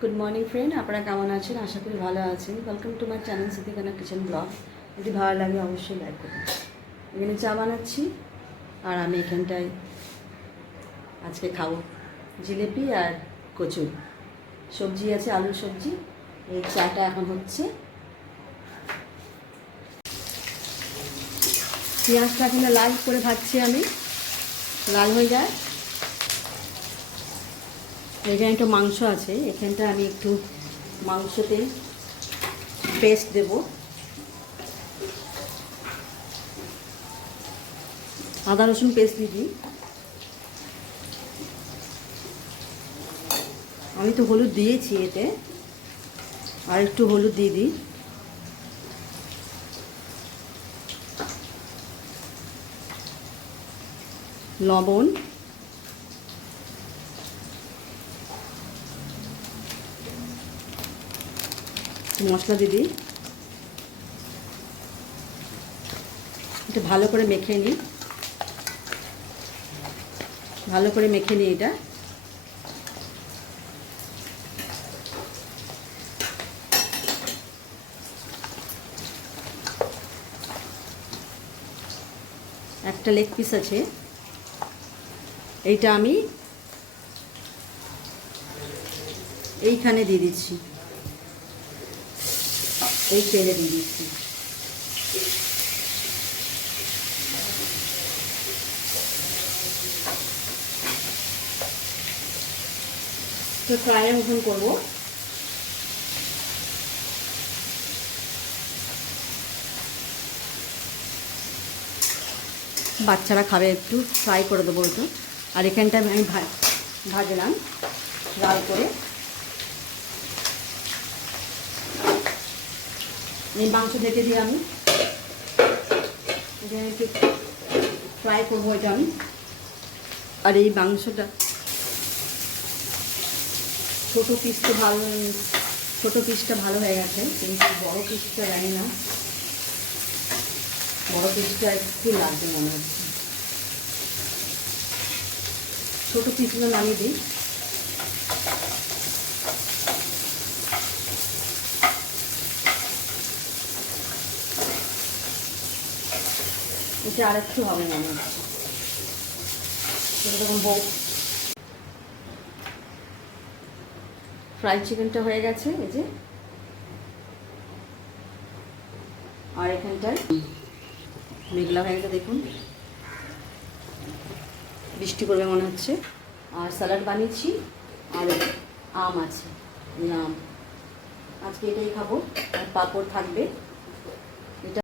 Good morning friend, আপনারা কেমন আছেন? আশা করি ভালো আছেন। Welcome to my channel Siddikana kitchen blog. যদি ভালো লাগে অবশ্যই লাইক করুন। এখানে চা বানাচ্ছি আর আমি এখানটায় আজকে খাবো জিলিপি আর কচুরি। সবজি আছে, আলুর সবজি। এই চাটা এখন হচ্ছে। পেঁয়াজটা এখানে লাল করে ভাজছি আমি, লাল হয়ে যায়। এখানে একটু মাংস আছে, এখানটা আমি একটু মাংসতে পেস্ট দেব। আদা রসুন পেস্ট দিবি। আমি তো হলুদ দিয়েছি এতে, আর একটু হলুদ দিয়ে দিই। লবণ, মশলা দিয়ে দিই। একটু ভালো করে মেখে নিই, ভালো করে মেখে নিই এটা। একটা লেগ পিস আছে, এইটা আমি এইখানে দিয়ে দিচ্ছি, এই তেলে দিয়ে দিচ্ছি। তো ফ্রাইয়ের মতন করবো। বাচ্চারা খাবে, একটু ফ্রাই করে দেবো একটু। আর এখানটা আমি ভাজলাম লাল করে। এই মাংস ঢেকে দিয়ে আমি একটু ফ্রাই করবো এটা আমি। আর এই মাংসটা ছোটো পিসটা ভালো হয়ে গেছে, কিন্তু বড়ো পিসটা জানি না, বড়ো পিসটা একটু লাগবে মনে হচ্ছে। ছোটো পিসগুলো নামিয়ে দিই। এটা আর একটু হবে মনে হচ্ছে। তখন ফ্রাইড চিকেনটা হয়ে গেছে এই যে। আর এখানটায় মেঘলা হয়ে গেছে, দেখুন বৃষ্টি পড়বে মনে হচ্ছে। আর স্যালাড বানিয়েছি, আর আম আছে, এই আম আজকে এটাই খাবো। আর পাঁপড় থাকবে।